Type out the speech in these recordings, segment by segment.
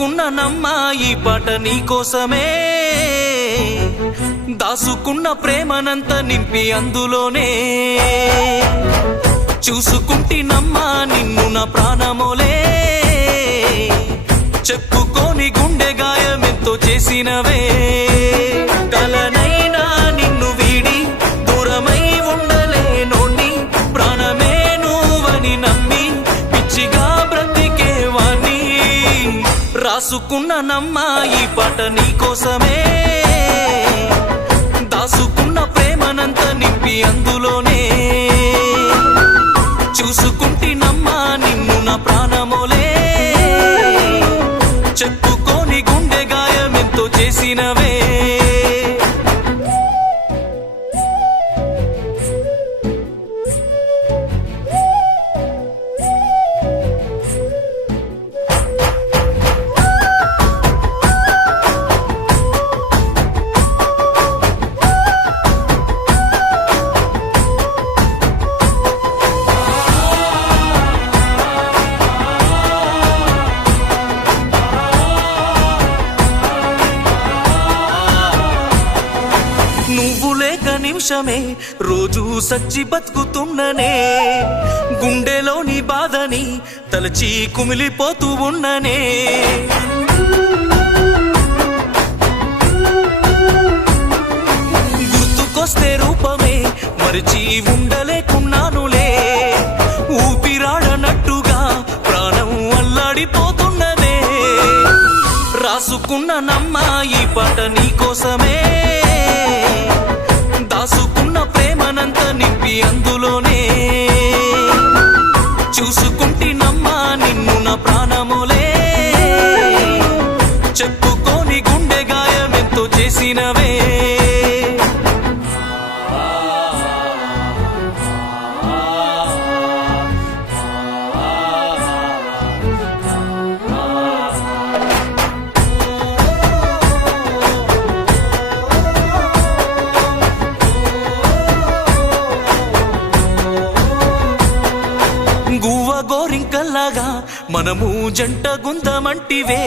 రాసుకున్నానమ్మా ఈ పాట నీకోసమే, దాసుకున్న ప్రేమనంత నింపి అందులోనే, చూసుకుంటినమ్మా నిన్ను నా ప్రాణమోలే, చెప్పుకోని గుండె గాయమెంతో చేసినవే, కలనైనా నిన్ను వీడి దూరమై ఉండలేనోణ్ణి, ప్రాణమే నువ్వని నమ్మి పిచ్చిగా బ్రతికేవాణ్ణి, రాసుకున్నానమ్మా ఈ పాట నీకోసమే, దాసుకున్న ప్రేమనంత నింపి అందులోనే, చూసుకుంటినమ్మా నిన్ను నా ప్రాణమోలే, చెప్పుకోని గుండె గాయమెంతో చేసినవే. నువ్వు లేక నిమిషమే రోజు సచ్చి బతుకుతున్ననే, గుండెలోని బాధని తలచి కుమిలిపోతూ ఉన్ననే, గుర్తుకొస్తే రూపమే మరిచి ఉండలేకున్నానులే, ఊపిరాడనట్టుగా ప్రాణం అల్లాడిపోతున్నదే, రాసుకున్నానమ్మా ఈ పాట నీకోసమే, దాసుకున్న ప్రేమనంత నింపి అందులోనే, చూసుకుంటినమ్మా నిన్ను నా ప్రాణమోలే, చెప్పుకోని గుండె గాయమెంతో చేసినవే. గువ్వ గోరింకల్లాగా మనము జంట గుందమంటివే,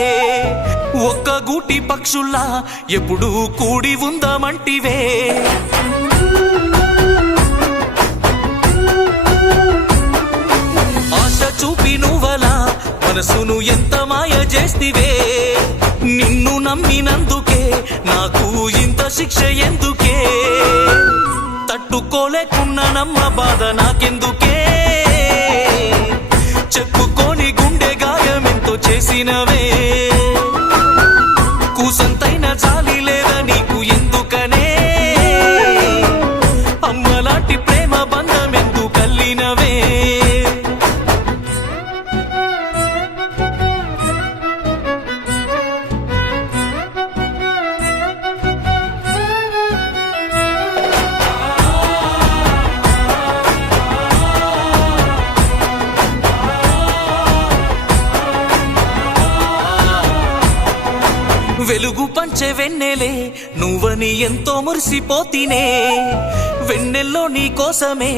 ఒక్క గూటి పక్షుల్లా ఎప్పుడు కూడి ఉందమంటివే, ఆశ చూపి నువ్వలా మనసును ఎంత మాయ చేస్తివే, నిన్ను నమ్మినందుకే నాకు ఇంత శిక్ష ఎందుకే, తట్టుకోలేకున్నానమ్మ బాధ నాకెందుకే, చెప్పుకోని గుండె గాయమెంతో చేసినవే, కూసంతైన జాలి లేదా నీకు ఎందుకనే, అమ్మలాంటి ప్రేమ బంధమెందు కల్లినవే. వెలుగు పంచే వెన్నెలే నువ్వని ఎంతో మురిసిపోతినే, వెన్నెల్లో నీ కోసమే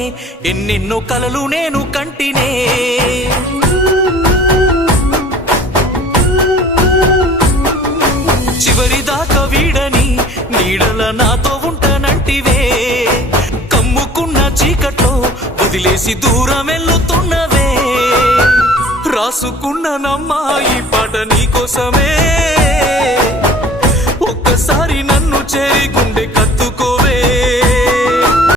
ఎన్నెన్నో కలలు నేను కంటినే, చివరిదాకా వీడని నీడల నాతో ఉంటానంటివే, కమ్ముకున్న చీకట్లో వదిలేసి దూరం వెళ్తున్నవే, రాసుకున్నానమ్మా ఈ పాట నీకోసమే.